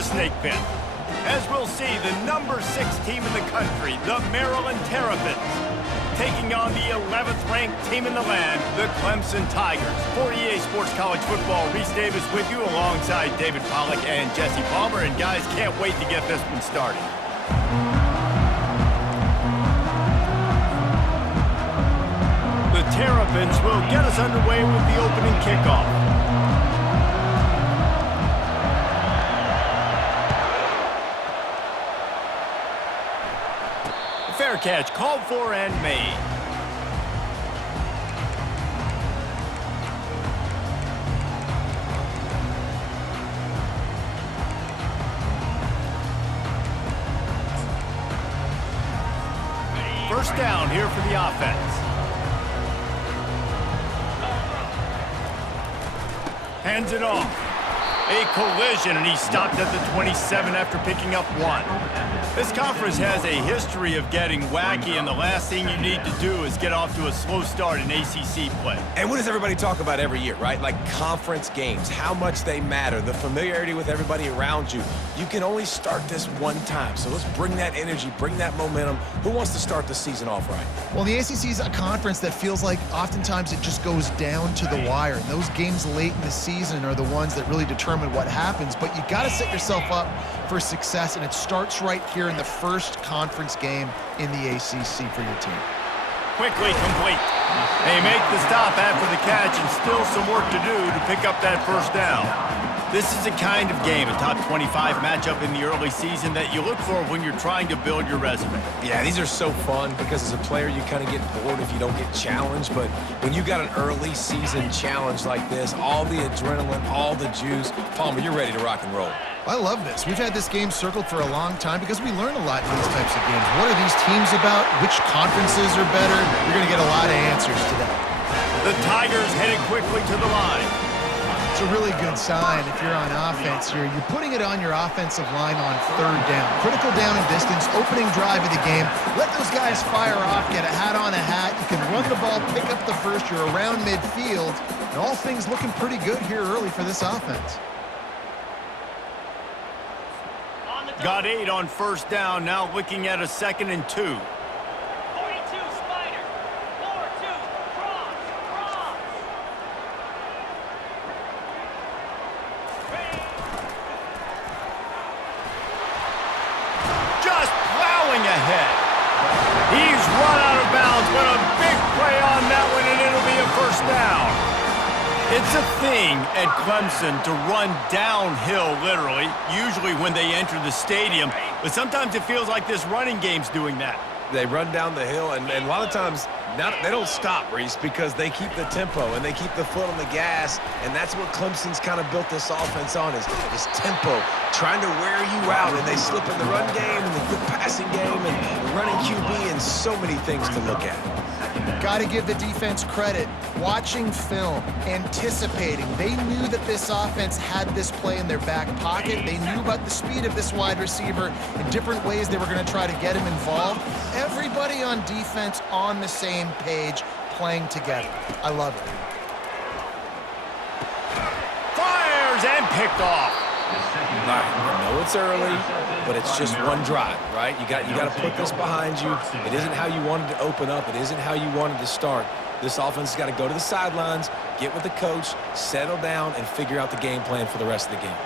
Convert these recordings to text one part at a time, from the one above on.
the snake pit. As we'll see, the number 6 team in the country, the Maryland Terrapins, taking on the 11th ranked team in the land, the Clemson Tigers. For EA Sports College Football, Reese Davis with you alongside David Pollack and Jesse Palmer. And guys, can't wait to get this one started. The Terrapins will get us underway with the opening kickoff. Fair catch, called for and made. First down here for the offense. Hands it off. A collision, and he stopped at the 27 after picking up 1. This conference has a history of getting wacky, and the last thing you need to do is get off to a slow start in ACC play. And what does everybody talk about every year, right? Like conference games, how much they matter, the familiarity with everybody around you. You can only start this one time, so let's bring that energy, bring that momentum. Who wants to start the season off right? Well, the ACC is a conference that feels like oftentimes it just goes down to the wire. And those games late in the season are the ones that really determine what happens. But you got to set yourself up for success, and it starts right here in the first conference game in the ACC for your team. Quickly complete. They make the stop after the catch, and still some work to do to pick up that first down. This is the kind of game, a top 25 matchup in the early season, that you look for when you're trying to build your resume. Yeah, these are so fun because as a player, you kind of get bored if you don't get challenged. But when you got an early season challenge like this, all the adrenaline, all the juice, Palmer, you're ready to rock and roll. I love this. We've had this game circled for a long time because we learn a lot in these types of games. What are these teams about? Which conferences are better? You're going to get a lot of answers today. The Tigers headed quickly to the line. It's a really good sign if you're on offense here. You're putting it on your offensive line on third down. Critical down and distance, opening drive of the game. Let those guys fire off, get a hat on a hat. You can run the ball, pick up the first. You're around midfield. And all things looking pretty good here early for this offense. Got 8 on first down, now looking at a 2nd and 2. 42 spider. 4-2 cross. Just plowing ahead. He's run out of bounds, but a big play on that one, and it'll be a first down. It's a thing at Clemson to run downhill, literally, usually when they enter the stadium. But sometimes it feels like this running game's doing that. They run down the hill, and a lot of times they don't stop, Reese, because they keep the tempo and they keep the foot on the gas, and that's what Clemson's kind of built this offense on is tempo, trying to wear you out, and they slip in the run game and the quick passing game and the running QB and so many things to look at. Got to give the defense credit. Watching film, anticipating. They knew that this offense had this play in their back pocket. They knew about the speed of this wide receiver in different ways they were going to try to get him involved. Everybody on defense on the same page, playing together. I love it. Fires and picked off. All right, I know it's early, but it's just one drive, right? You got to put this behind you. It isn't how you wanted to open up. It isn't how you wanted to start. This offense has got to go to the sidelines, get with the coach, settle down, and figure out the game plan for the rest of the game.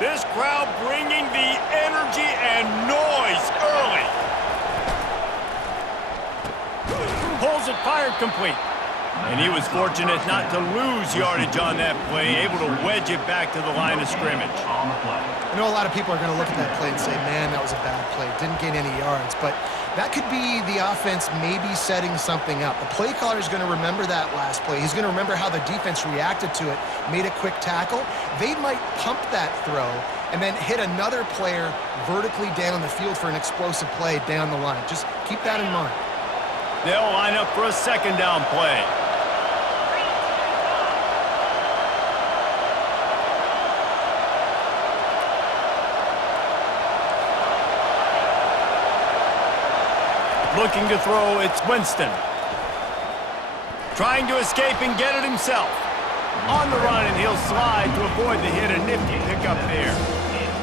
This crowd bringing the energy and noise early. Pulls it, fired complete. And he was fortunate not to lose yardage on that play, able to wedge it back to the line of scrimmage. I know a lot of people are going to look at that play and say, man, that was a bad play. Didn't gain any yards. But that could be the offense maybe setting something up. The play caller is going to remember that last play. He's going to remember how the defense reacted to it, made a quick tackle. They might pump that throw and then hit another player vertically down the field for an explosive play down the line. Just keep that in mind. They'll line up for a second down play. Looking to throw, it's Winston. Trying to escape and get it himself. On the run, and he'll slide to avoid the hit. A nifty pickup there.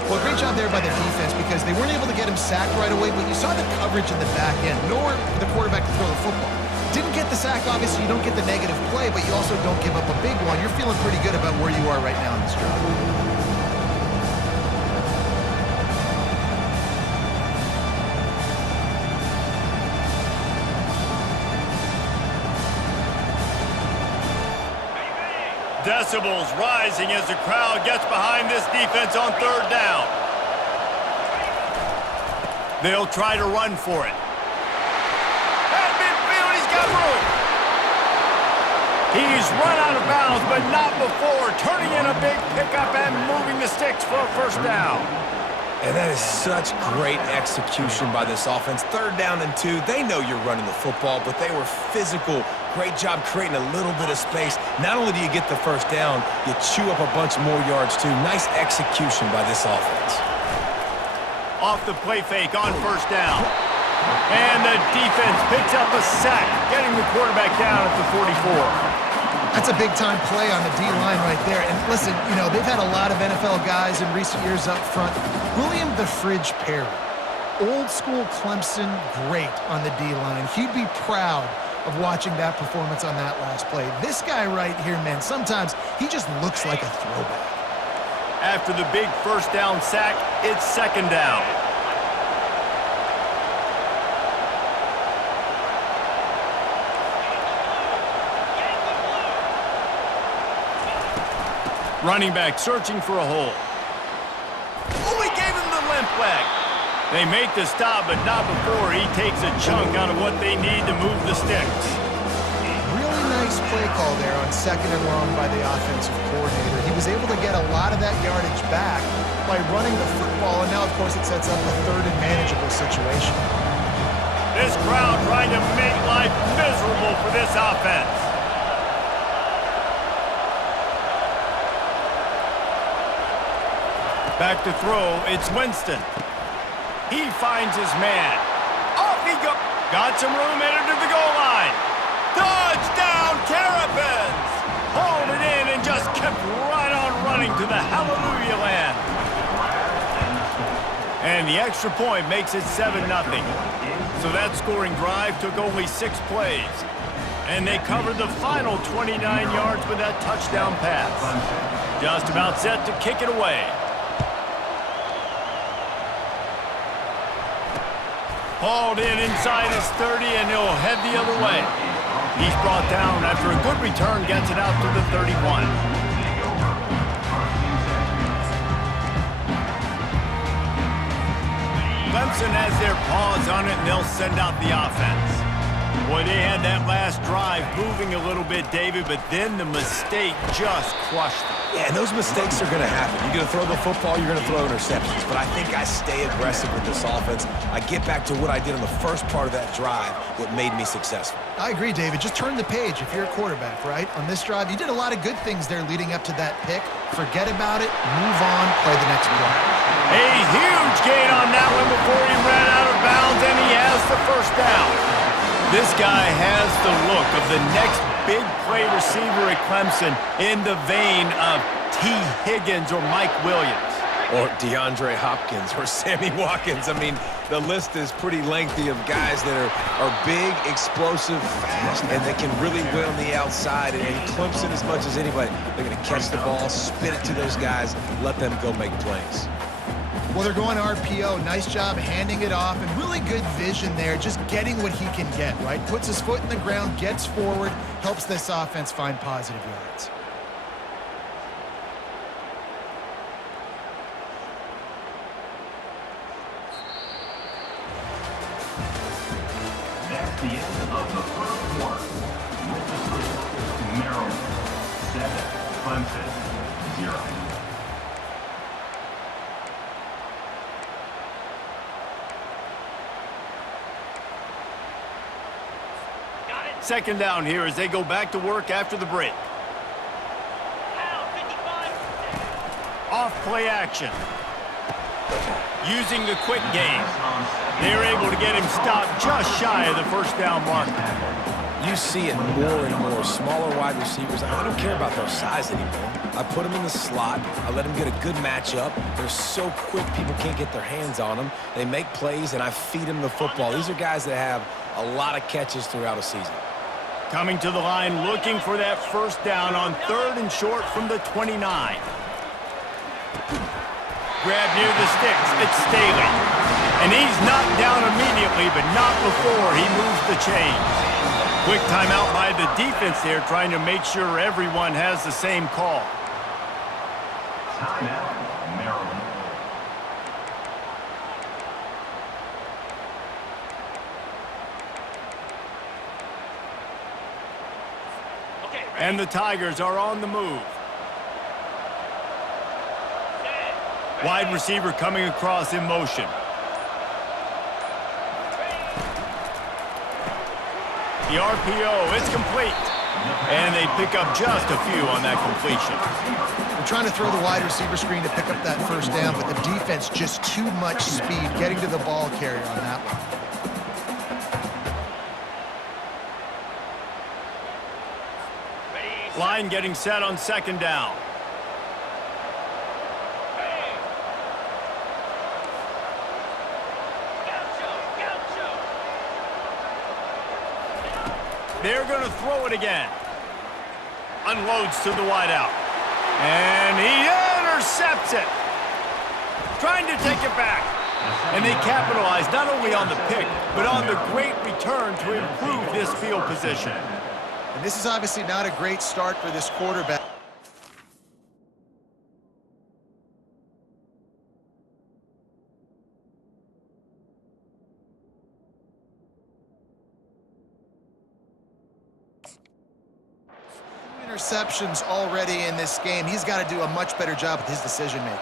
Well, great job there by the defense because they weren't able to get him sacked right away, but you saw the coverage in the back end. Nowhere for the quarterback to throw the football. Didn't get the sack, obviously. You don't get the negative play, but you also don't give up a big one. You're feeling pretty good about where you are right now in this drive. Decibels rising as the crowd gets behind this defense on third down. They'll try to run for it. At midfield, he's got room. He's run out of bounds, but not before turning in a big pickup and moving the sticks for a first down. And that is such great execution by this offense. 3rd down and 2. They know you're running the football, but they were physical. Great job creating a little bit of space. Not only do you get the first down, you chew up a bunch more yards too. Nice execution by this offense. Off the play fake on first down. And the defense picks up a sack, getting the quarterback down at the 44. That's a big-time play on the D-line right there. And listen, you know, they've had a lot of NFL guys in recent years up front. William the Fridge Perry, old-school Clemson, great on the D-line. He'd be proud of watching that performance on that last play. This guy right here, man, sometimes he just looks like a throwback. After the big first down sack, it's 2nd down. Running back searching for a hole. Oh, he gave him the limp leg. They make the stop, but not before he takes a chunk out of what they need to move the sticks. Really nice play call there on 2nd and long by the offensive coordinator. He was able to get a lot of that yardage back by running the football, and now, of course, it sets up a 3rd and manageable situation. This crowd trying to make life miserable for this offense. Back to throw, it's Winston. He finds his man. Off he goes. Got some room, headed to the goal line. Touchdown, Terrapins! Hauled it in and just kept right on running to the hallelujah land. And the extra point makes it 7-0. So that scoring drive took only 6 plays. And they covered the final 29 yards with that touchdown pass. Just about set to kick it away. Hauled in inside his 30, and he'll head the other way. He's brought down after a good return, gets it out to the 31. Clemson has their paws on it, and they'll send out the offense. Boy, they had that last drive moving a little bit, David, but then the mistake just crushed them. Yeah, and those mistakes are going to happen. You're going to throw the football, you're going to throw interceptions. But I think I stay aggressive with this offense. I get back to what I did on the first part of that drive that made me successful. I agree, David. Just turn the page if you're a quarterback, right? On this drive, you did a lot of good things there leading up to that pick. Forget about it, move on, play the next play. A huge gain on that one before he ran out of bounds, and he has the first down. This guy has the look of the next big play receiver at Clemson in the vein of T. Higgins or Mike Williams. Or DeAndre Hopkins or Sammy Watkins. I mean, the list is pretty lengthy of guys that are big, explosive, fast, and they can really win on the outside. And Clemson, as much as anybody, they're going to catch the ball, spin it to those guys, let them go make plays. Well, they're going RPO. Nice job handing it off, and really good vision there, just getting what he can get, right? Puts his foot in the ground, gets forward, helps this offense find positive yards. That's the end of the first quarter. Maryland 7, Clemson 0. Second down here as they go back to work after the break. Off play action. Using the quick game, they're able to get him stopped just shy of the first down mark. You see it more and more. Smaller wide receivers, I don't care about their size anymore. I put them in the slot. I let them get a good matchup. They're so quick, people can't get their hands on them. They make plays, and I feed them the football. These are guys that have a lot of catches throughout a season. Coming to the line, looking for that first down on 3rd and short from the 29. Grab near the sticks. It's Staley. And he's knocked down immediately, but not before he moves the chains. Quick timeout by the defense there, trying to make sure everyone has the same call. Timeout, Maryland. Okay, ready? And the Tigers are on the move. Set. Wide receiver coming across in motion. The RPO, it's complete. And they pick up just a few on that completion. They're trying to throw the wide receiver screen to pick up that first down, but the defense just too much speed getting to the ball carrier on that one. Ready, Line getting set on 2nd down. They're going to throw it again. Unloads to the wideout. And he intercepts it. Trying to take it back. And they capitalize not only on the pick, but on the great return to improve this field position. And this is obviously not a great start for this quarterback. Interceptions already in this game. He's got to do a much better job with his decision-making.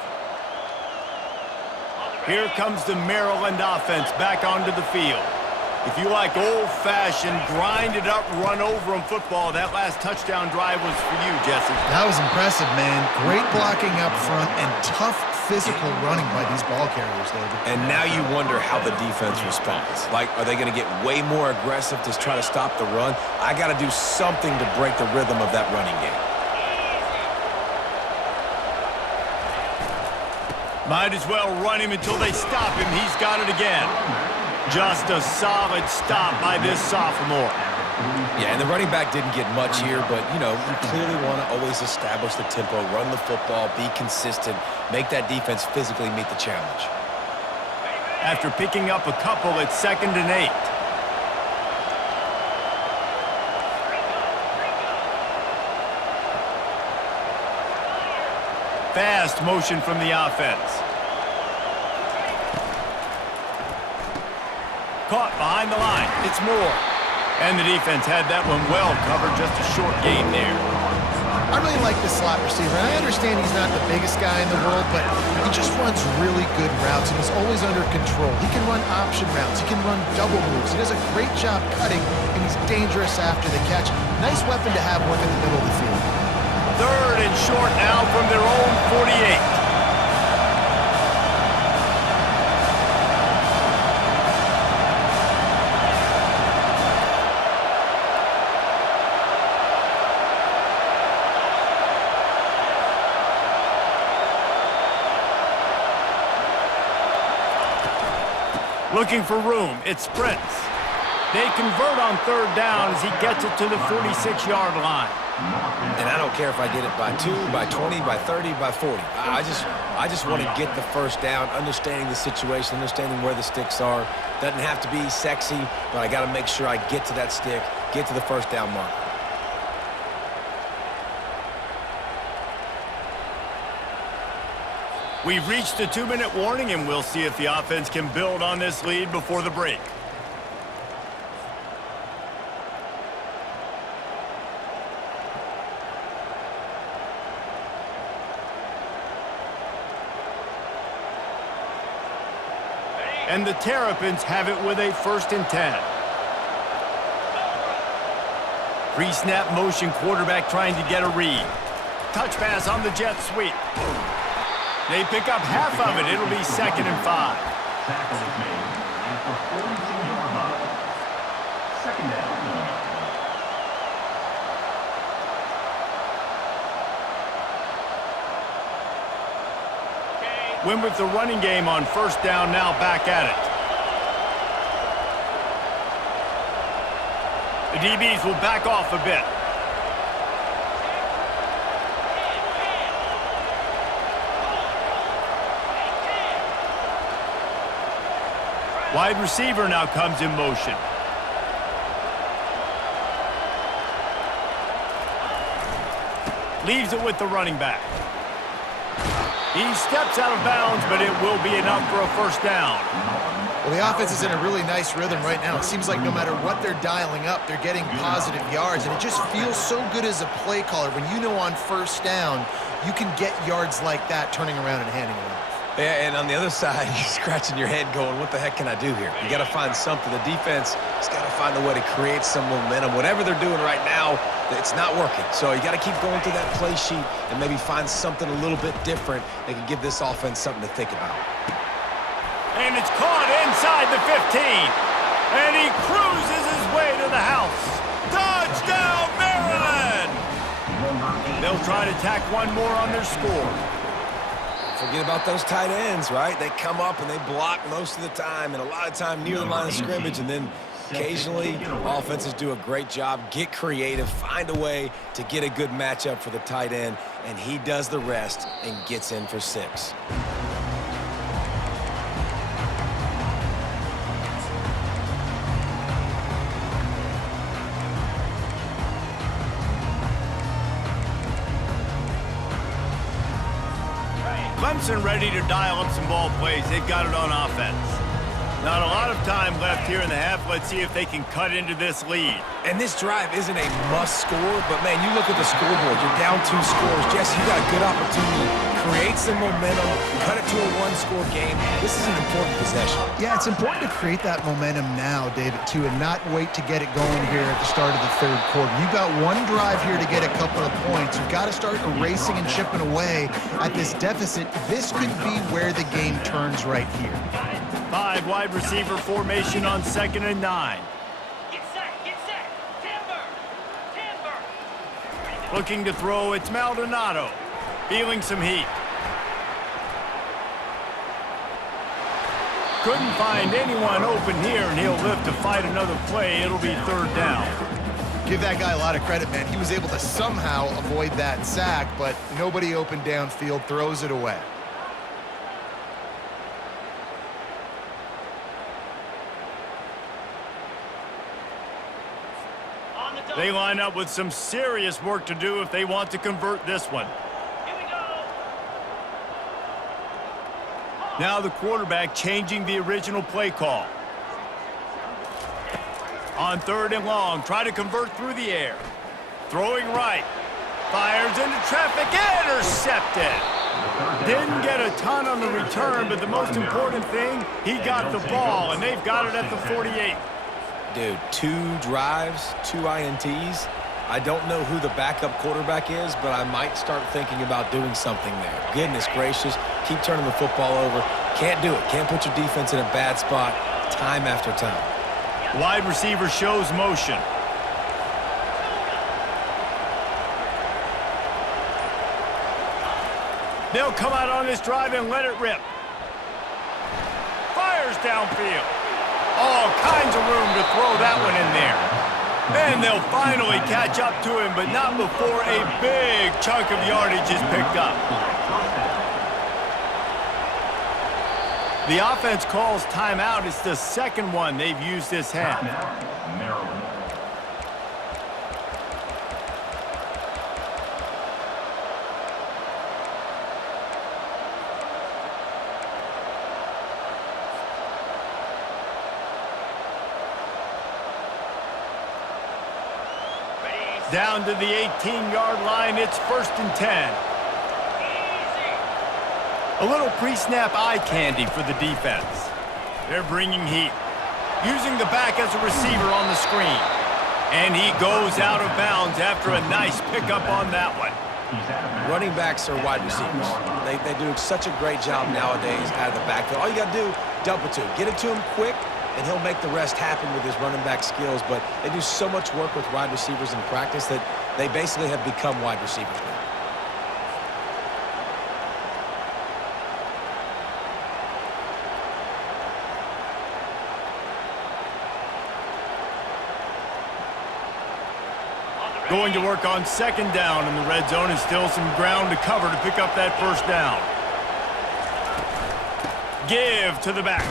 Here comes the Maryland offense back onto the field. If you like old-fashioned, grind-it-up, run-over-'em football, that last touchdown drive was for you, Jesse. That was impressive, man. Great blocking up front and tough physical running by these ball carriers, David. And now you wonder how the defense responds. Like, are they going to get way more aggressive to try to stop the run? I got to do something to break the rhythm of that running game. Might as well run him until they stop him. He's got it again. Just a solid stop by this sophomore. Yeah, and the running back didn't get much here, but, you know, you clearly want to always establish the tempo, run the football, be consistent, make that defense physically meet the challenge. After picking up a couple, it's 2nd and 8. Fast motion from the offense. Caught behind the line. It's Moore. And the defense had that one well covered. Just a short gain there. I really like this slot receiver. And I understand he's not the biggest guy in the world, but he just runs really good routes, and he's always under control. He can run option routes. He can run double moves. He does a great job cutting, and he's dangerous after the catch. Nice weapon to have working in the middle of the field. 3rd and short now from their own 48. Looking for room. It sprints. They convert on 3rd down as he gets it to the 46-yard line. And I don't care if I get it by 2, by 20, by 30, by 40. I just want to get the first down, understanding the situation, understanding where the sticks are. Doesn't have to be sexy, but I got to make sure I get to that stick, get to the first down mark. We've reached the 2-minute warning, and we'll see if the offense can build on this lead before the break. And the Terrapins have it with a 1st and 10. Pre-snap motion, quarterback trying to get a read. Touch pass on the jet sweep. They pick up half of it. It'll be 2nd and 5. Tackle is made at the 42-yard line. 2nd down. Win with the running game on 1st down, now back at it. The DBs will back off a bit. Wide receiver now comes in motion. Leaves it with the running back. He steps out of bounds, but it will be enough for a 1st down. Well, the offense is in a really nice rhythm right now. It seems like no matter what they're dialing up, they're getting positive yards, and it just feels so good as a play caller when you know on 1st down you can get yards like that turning around and handing it off. Yeah, and on the other side, you're scratching your head going, what the heck can I do here? You got to find something. The defense has got to find a way to create some momentum. Whatever they're doing right now, it's not working. So you got to keep going through that play sheet and maybe find something a little bit different that can give this offense something to think about. And it's caught inside the 15. And he cruises his way to the house. Touchdown, Maryland! They'll try to tack one more on their score. Forget about those tight ends, right? They come up and they block most of the time, and a lot of time near the line of scrimmage, and then occasionally offenses do a great job, get creative, find a way to get a good matchup for the tight end, and he does the rest and gets in for 6. Clemson ready to dial up some ball plays. They've got it on offense. Not a lot of time left here in the half. Let's see if they can cut into this lead. And this drive isn't a must score, but man, you look at the scoreboard, you're down 2 scores. Jesse, you got a good opportunity. Create some momentum, cut it to a 1-score game. This is an important possession. Yeah, it's important to create that momentum now, David, too, and not wait to get it going here at the start of the 3rd quarter. You've got one drive here to get a couple of points. You've got to start erasing and chipping away at this deficit. This could be where the game turns right here. 5 wide receiver formation on 2nd and 9. Get set. Timber. Looking to throw, it's Maldonado. Feeling some heat. Couldn't find anyone open here, and he'll live to fight another play. It'll be 3rd down. Give that guy a lot of credit, man. He was able to somehow avoid that sack, but nobody open downfield, throws it away. They line up with some serious work to do if they want to convert this one. Here we go. Now the quarterback changing the original play call. On 3rd and long, try to convert through the air. Throwing right. Fires into traffic, intercepted. Didn't get a ton on the return, but the most important thing, he got the ball, and they've got it at the 48. Dude, 2 drives, 2 INTs. I don't know who the backup quarterback is, but I might start thinking about doing something there. Goodness gracious, keep turning the football over. Can't do it. Can't put your defense in a bad spot time after time. Wide receiver shows motion. They'll come out on this drive and let it rip. Fires downfield. All kinds of room to throw that one in there. And they'll finally catch up to him, but not before a big chunk of yardage is picked up. The offense calls timeout. It's the 2nd one they've used this half. Maryland. Down to the 18-yard line, it's 1st and 10. A little pre-snap eye candy for the defense. They're bringing heat. Using the back as a receiver on the screen. And he goes out of bounds after a nice pickup on that one. He's out of bounds. Running backs are wide receivers. They do such a great job nowadays out of the backfield. All you got to do, dump it to him. Get it to him quick, and he'll make the rest happen with his running back skills. But they do so much work with wide receivers in practice that they basically have become wide receivers now. Going to work on second down in the red zone, and still some ground to cover to pick up that first down. Give to the back.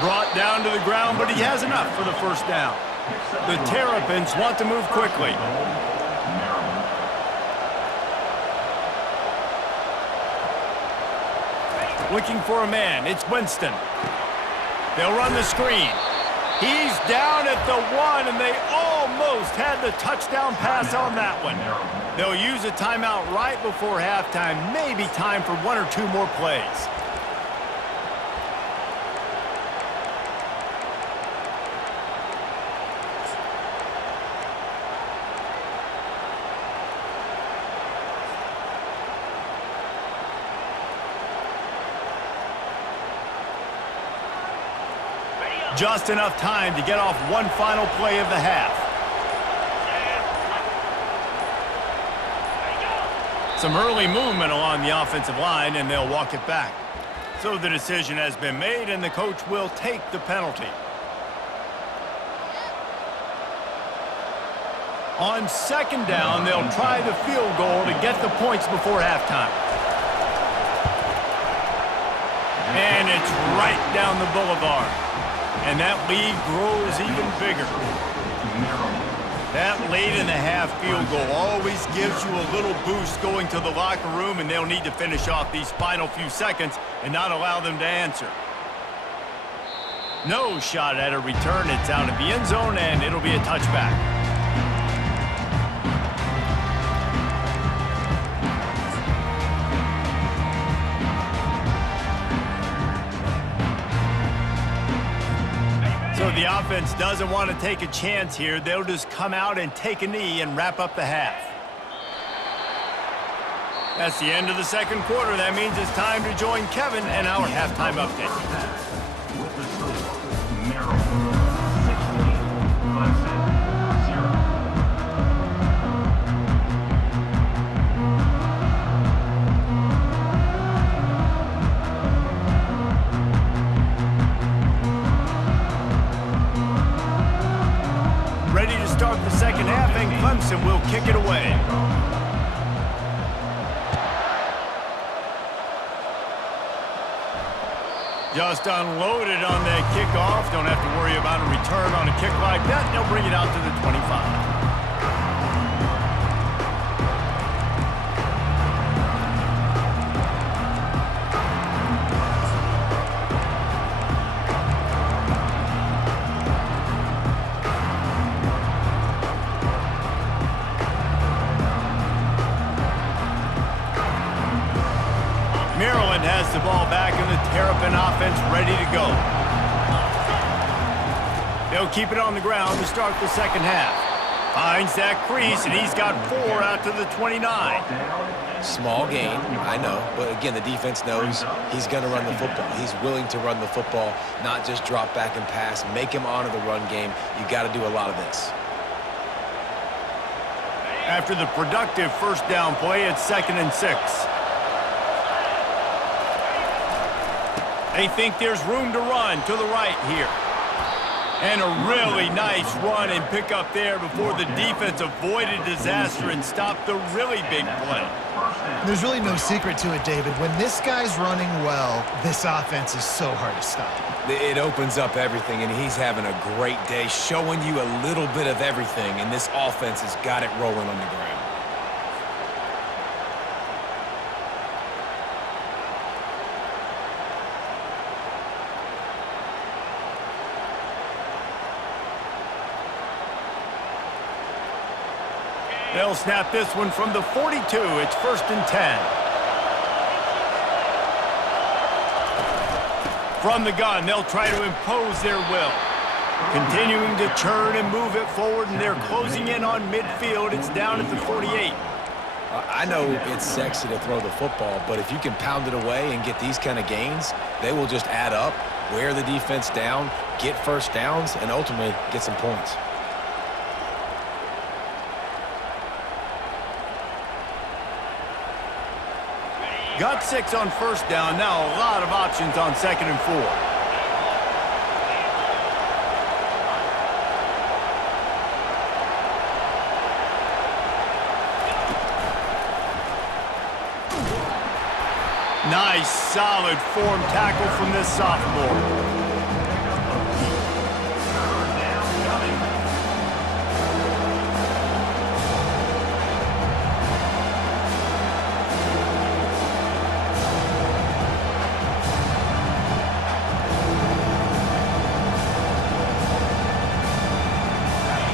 Brought down to the ground, but he has enough for the first down. The Terrapins want to move quickly. Looking for a man. It's Winston. They'll run the screen. He's down at the 1, and they almost had the touchdown pass on that one. They'll use a timeout right before halftime. Maybe time for 1 or 2 more plays. Just enough time to get off one final play of the half. Some early movement along the offensive line, and they'll walk it back. So the decision has been made, and the coach will take the penalty. On second down, they'll try the field goal to get the points before halftime. And it's right down the boulevard. And that lead grows even bigger. That late in the half field goal always gives you a little boost going to the locker room, and they'll need to finish off these final few seconds and not allow them to answer. No shot at a return. It's out of the end zone, and it'll be a touchback. So the offense doesn't want to take a chance here. They'll just come out and take a knee and wrap up the half. That's the end of the second quarter. That means it's time to join Kevin and our halftime update. With the score, Maryland 16, Clemson 0. Ready to start the second half, and Clemson will kick it away. Just unloaded on that kickoff. Don't have to worry about a return on a kick like that. They'll bring it out to the 25. Maryland has the ball back, and the Terrapin offense ready to go. They'll keep it on the ground to start the second half. Finds that crease, and he's got 4 out to the 29. Small gain, I know, but again, the defense knows he's going to run the football. He's willing to run the football, not just drop back and pass, make him honor the run game. You got to do a lot of this. After the productive first down play, it's 2nd and 6. They think there's room to run to the right here. And a really nice run and pick up there before the defense avoided disaster and stopped the really big play. There's really no secret to it, David. When this guy's running well, this offense is so hard to stop. It opens up everything, and he's having a great day, showing you a little bit of everything, and this offense has got it rolling on the ground. They'll snap this one from the 42. It's 1st and 10. From the gun, they'll try to impose their will. Continuing to churn and move it forward, and they're closing in on midfield. It's down at the 48. I know it's sexy to throw the football, but if you can pound it away and get these kind of gains, they will just add up, wear the defense down, get first downs, and ultimately get some points. Got 6 on first down. Now a lot of options on 2nd and 4. Nice, solid form tackle from this sophomore.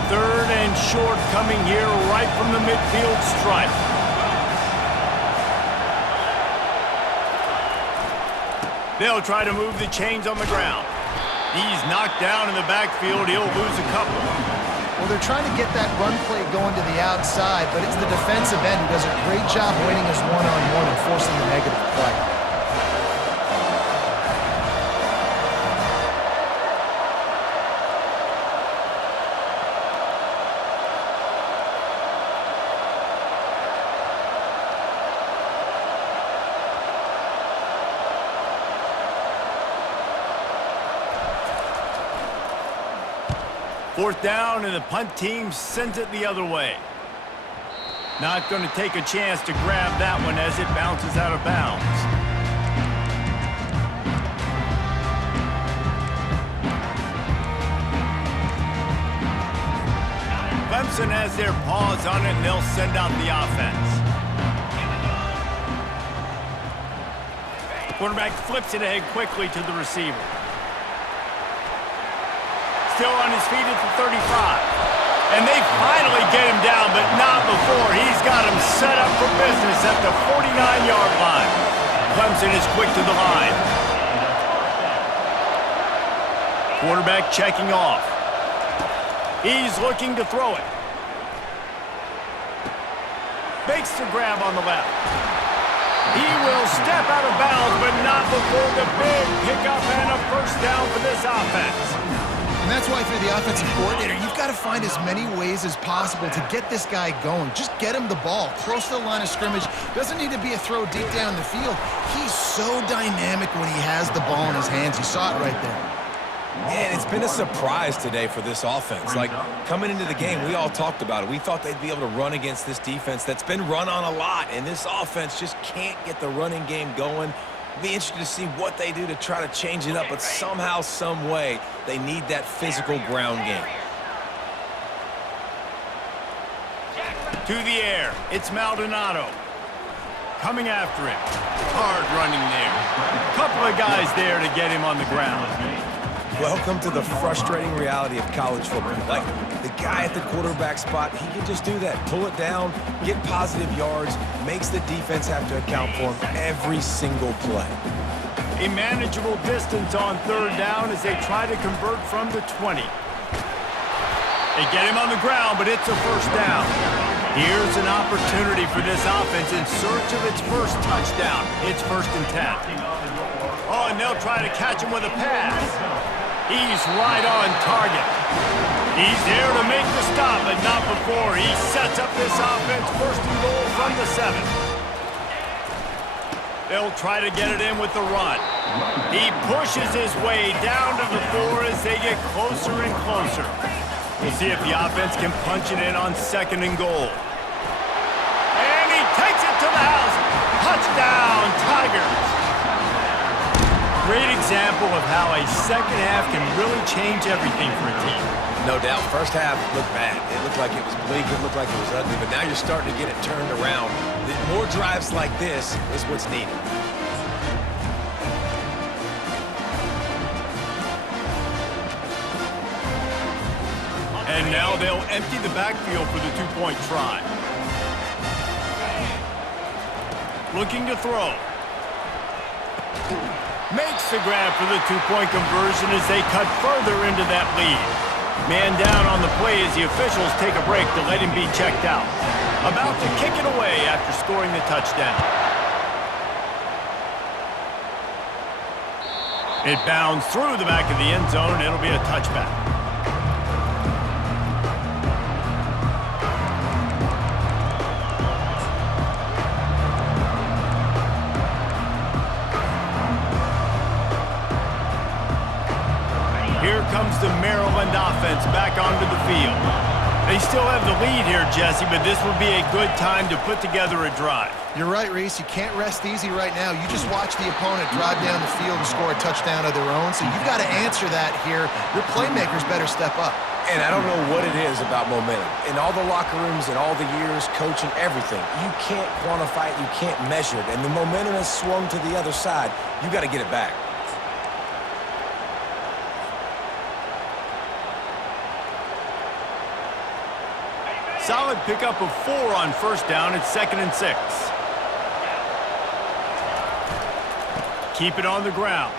Third and short coming here right from the midfield stripe. They'll try to move the chains on the ground. He's knocked down in the backfield. He'll lose a couple. Well, they're trying to get that run play going to the outside, but it's the defensive end who does a great job winning his one-on-one and forcing the negative play. Fourth down, and the punt team sends it the other way. Not going to take a chance to grab that one as it bounces out of bounds. Clemson has their paws on it, and they'll send out the offense. Quarterback flips it ahead quickly to the receiver. Still on his feet at the 35. And they finally get him down, but not before. He's got him set up for business at the 49-yard line. Clemson is quick to the line. Quarterback checking off. He's looking to throw it. Makes the grab on the left. He will step out of bounds, but not before the big pickup and a first down for this offense. And that's why, if you're the offensive coordinator, you've got to find as many ways as possible to get this guy going. Just get him the ball close to the line of scrimmage. Doesn't need to be a throw deep down the field. He's so dynamic when he has the ball in his hands. You saw it right there. Man, it's been a surprise today for this offense. Like, coming into the game, we all talked about it. We thought they'd be able to run against this defense that's been run on a lot, and this offense just can't get the running game going. Be interested to see what they do to try to change it up, but somehow, some way, they need that physical ground game. To the air, it's Maldonado. Coming after him. Hard running there. Couple of guys there to get him on the ground. Welcome to the frustrating reality of college football. Like, the guy at the quarterback spot, he can just do that. Pull it down, get positive yards, makes the defense have to account for him every single play. A manageable distance on third down as they try to convert from the 20. They get him on the ground, but it's a first down. Here's an opportunity for this offense in search of its first touchdown. It's 1st and 10. Oh, and they'll try to catch him with a pass. He's right on target. He's there to make the stop, but not before. He sets up this offense 1st and goal from the 7. They'll try to get it in with the run. He pushes his way down to the 4 as they get closer and closer. We'll see if the offense can punch it in on 2nd and goal. And he takes it to the house. Touchdown, Tigers. Great example of how a second half can really change everything for a team. No doubt. First half looked bad. It looked like it was bleak. It looked like it was ugly. But now you're starting to get it turned around. More drives like this is what's needed. And now they'll empty the backfield for the 2-point try. Looking to throw. Makes the grab for the 2-point conversion as they cut further into that lead. Man down on the play as the officials take a break to let him be checked out. About to kick it away after scoring the touchdown. It bounds through the back of the end zone. It'll be a touchback. Here comes the Maryland offense back onto the field. They still have the lead here, Jesse, but this will be a good time to put together a drive. You're right, Reese. You can't rest easy right now. You just watch the opponent drive down the field and score a touchdown of their own, so you've got to answer that here. Your playmakers better step up. And I don't know what it is about momentum. In all the locker rooms and all the years, coaching, everything, you can't quantify it, you can't measure it. And the momentum has swung to the other side. You got to get it back. Solid pickup of 4 on first down. It's 2nd and 6. Keep it on the ground.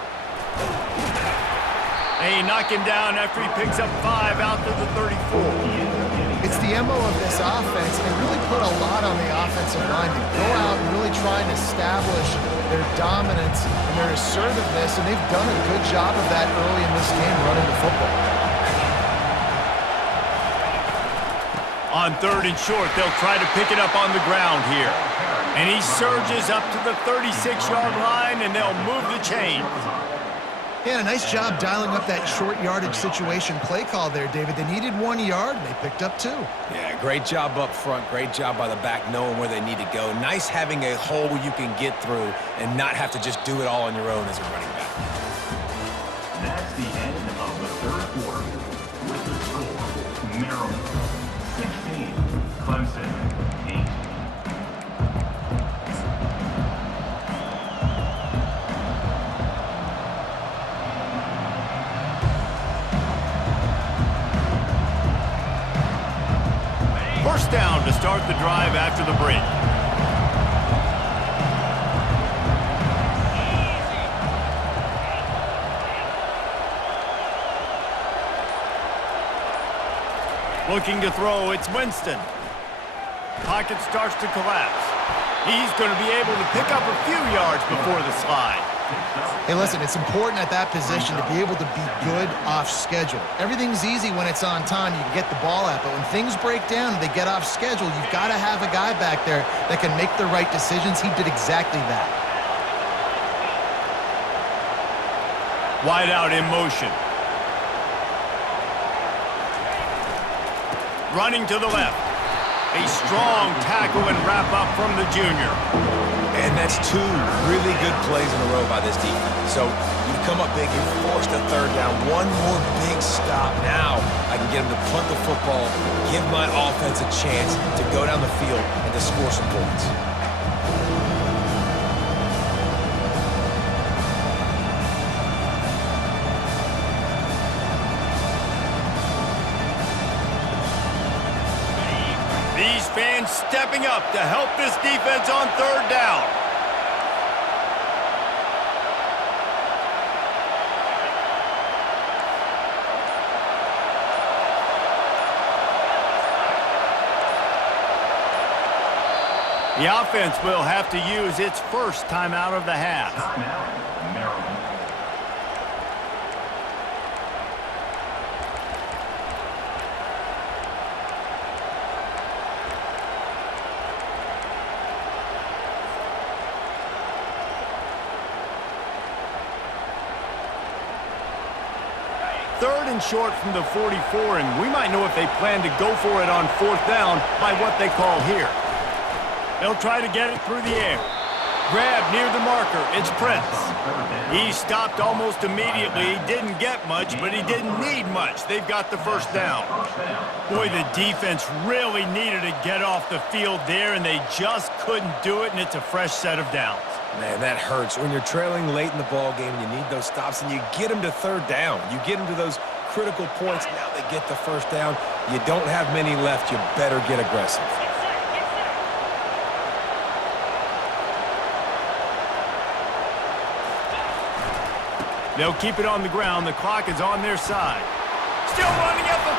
They knock him down after he picks up 5 out to the 34. It's the MO of this offense, and they really put a lot on the offensive line to go out and really try and establish their dominance and their assertiveness, and they've done a good job of that early in this game running the football. On 3rd and short, they'll try to pick it up on the ground here. And he surges up to the 36-yard line, and they'll move the chain. Yeah, a nice job dialing up that short yardage situation play call there, David. They needed 1 yard, and they picked up 2. Yeah, great job up front. Great job by the back knowing where they need to go. Nice having a hole you can get through and not have to just do it all on your own as a running back. That's the end of the third quarter. With the score, Maryland 16, Clemson 8. First down to start the drive after the break. Looking to throw, it's Winston. Pocket starts to collapse. He's going to be able to pick up a few yards before the slide. Hey, listen, it's important at that position to be able to be good off schedule. Everything's easy when it's on time. You can get the ball out, but when things break down and they get off schedule, you've got to have a guy back there that can make the right decisions. He did exactly that. Wide out in motion. Running to the left. A strong tackle and wrap up from the junior. And that's 2 really good plays in a row by this defense. So you've come up big, you've forced a third down. One more big stop. Now I can get them to punt the football, give my offense a chance to go down the field and to score some points. These fans stepping up to help this defense on third down. The offense will have to use its first timeout of the half. Timeout, Maryland. Third and short from the 44, and we might know if they plan to go for it on 4th down by what they call here. They'll try to get it through the air. Grab near the marker. It's Prince. He stopped almost immediately. He didn't get much, but he didn't need much. They've got the first down. Boy, the defense really needed to get off the field there, and they just couldn't do it, and it's a fresh set of downs. Man, that hurts. When you're trailing late in the ball game, you need those stops, and you get them to third down. You get them to those critical points. Now they get the first down. You don't have many left. You better get aggressive. They'll keep it on the ground. The clock is on their side. Still running at the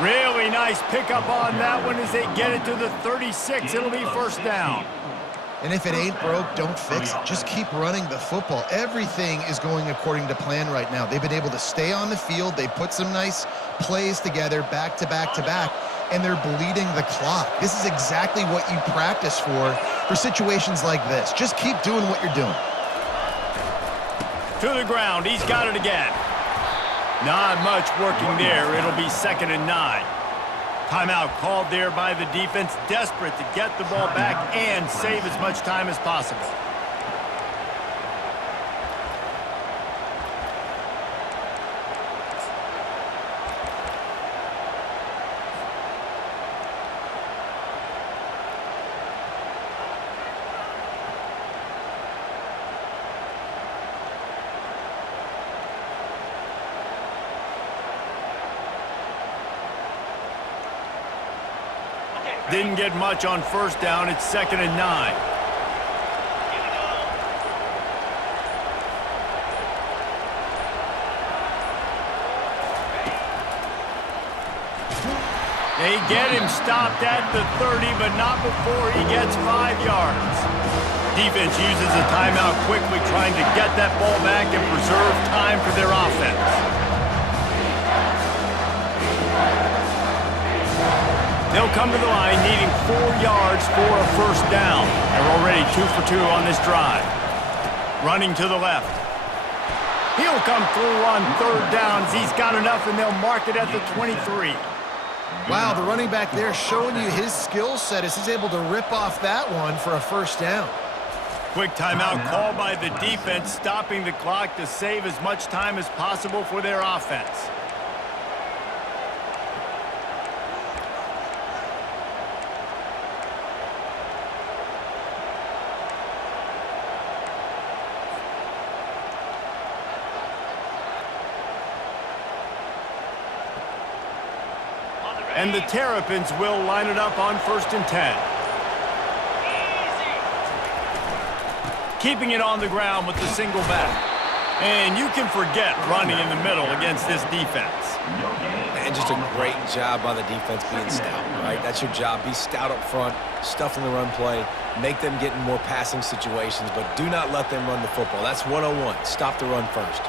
40. Really nice pickup on that one as they get it to the 36. It'll be first down. And if it ain't broke, don't fix it. Just keep running the football. Everything is going according to plan right now. They've been able to stay on the field. They put some nice plays together back to back to back, and they're bleeding the clock. This is exactly what you practice for situations like this. Just keep doing what you're doing. To the ground. He's got it again. Not much working there. It'll be 2nd and 9. Timeout called there by the defense, desperate to get the ball back and save as much time as possible. Didn't get much on first down. It's 2nd and 9. They get him stopped at the 30, but not before he gets 5 yards. Defense uses a timeout quickly, trying to get that ball back and preserve time for their offense. They'll come to the line needing 4 yards for a first down. They're already 2 for 2 on this drive. Running to the left. He'll come through on 3rd downs. He's got enough, and they'll mark it at the 23. Wow, the running back there showing you his skill set as he's able to rip off that one for a first down. Quick timeout called by the defense, stopping the clock to save as much time as possible for their offense. And the Terrapins will line it up on 1st and 10. Keeping it on the ground with the single back. And you can forget running in the middle against this defense. And just a great job by the defense being stout, right? That's your job. Be stout up front, stuff in the run play, make them get in more passing situations, but do not let them run the football. That's 101. Stop the run first.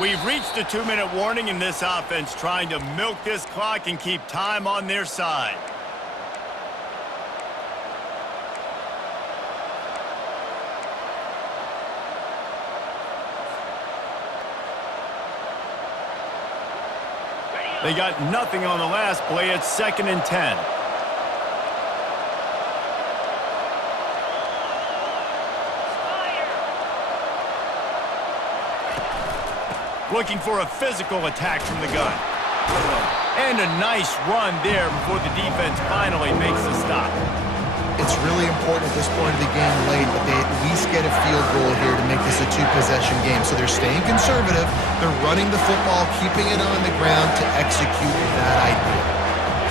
We've reached the 2-minute warning in this offense, trying to milk this clock and keep time on their side. They got nothing on the last play. It's 2nd and 10. Looking for a physical attack from the gun. And a nice run there before the defense finally makes the stop. It's really important at this point of the game late that they at least get a field goal here to make this a 2-possession game. So they're staying conservative. They're running the football, keeping it on the ground to execute that idea.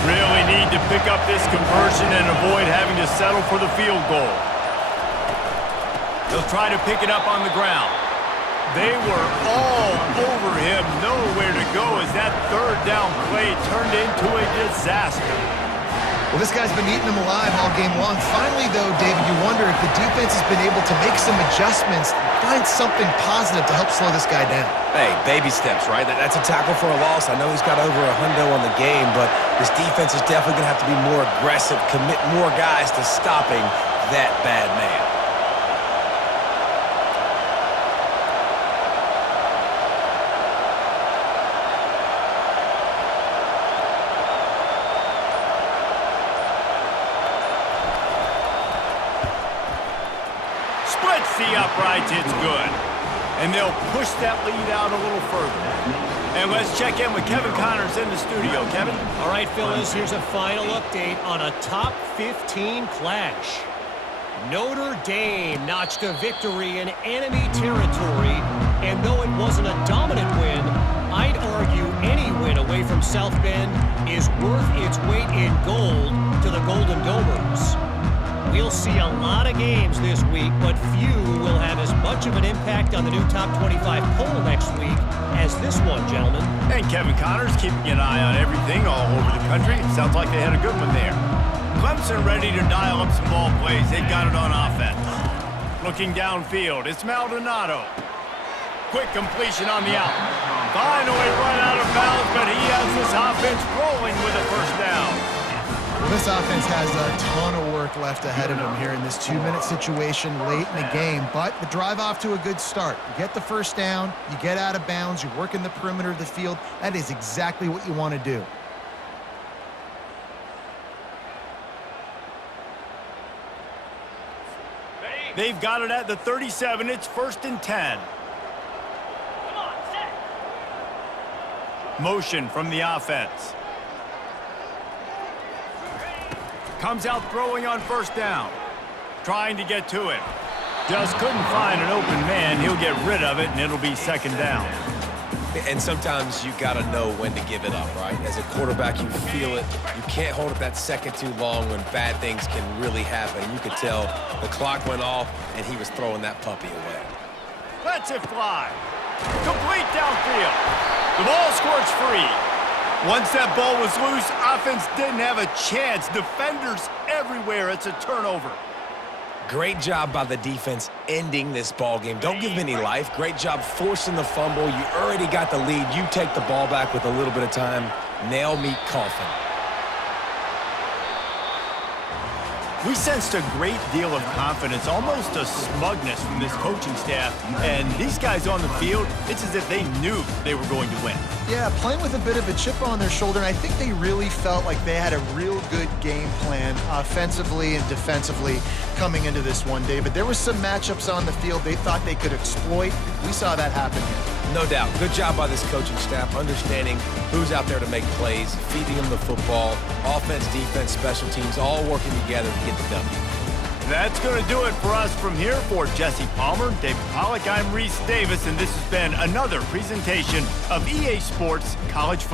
Really need to pick up this conversion and avoid having to settle for the field goal. They'll try to pick it up on the ground. They were all over him, nowhere to go as that 3rd down play turned into a disaster. Well, this guy's been eating them alive all game long. Finally, though, David, you wonder if the defense has been able to make some adjustments, find something positive to help slow this guy down. Hey, baby steps, right? That's a tackle for a loss. I know he's got over a hundo on the game, but this defense is definitely going to have to be more aggressive, commit more guys to stopping that bad man. Splits the uprights, it's good. And they'll push that lead out a little further. And let's check in with Kevin Connors in the studio. Kevin? All right, fellas, here's a final update on a top 15 clash. Notre Dame notched a victory in enemy territory, and though it wasn't a dominant win, I'd argue any win away from South Bend is worth its weight in gold to the Golden Domers. We We'll see a lot of games this week, but few will have as much of an impact on the new Top 25 poll next week as this one, gentlemen. And Kevin Connor's keeping an eye on everything all over the country. Sounds like they had a good one there. Clemson ready to dial up some ball plays. They've got it on offense. Looking downfield, it's Maldonado. Quick completion on the out. Finally run out of bounds, but he has this offense rolling with a first down. Well, this offense has a ton of work left ahead of them here in this 2-minute situation late in the game, but the drive off to a good start. You get the first down, you get out of bounds, you work in the perimeter of the field. That is exactly what you want to do. They've got it at the 37. It's 1st and 10. Come on, set. Motion from the offense. Comes out throwing on first down. Trying to get to it. Just couldn't find an open man. He'll get rid of it, and it'll be 2nd down. And sometimes you got to know when to give it up, right? As a quarterback, you feel it. You can't hold it that second too long when bad things can really happen. You could tell the clock went off, and he was throwing that puppy away. Lets it fly. Complete downfield. The ball squirts free. Once that ball was loose, offense didn't have a chance. Defenders everywhere. It's a turnover. Great job by the defense ending this ball game. Don't give them any life. Great job forcing the fumble. You already got the lead. You take the ball back with a little bit of time. Nail meet coffin. We sensed a great deal of confidence, almost a smugness from this coaching staff. And these guys on the field, it's as if they knew they were going to win. Yeah, playing with a bit of a chip on their shoulder, and I think they really felt like they had a real good game plan offensively and defensively coming into this one, David. There were some matchups on the field they thought they could exploit. We saw that happen here. No doubt. Good job by this coaching staff, understanding who's out there to make plays, feeding them the football, offense, defense, special teams, all working together to get the W. That's going to do it for us from here. For Jesse Palmer, David Pollack, I'm Reese Davis, and this has been another presentation of EA Sports College Football.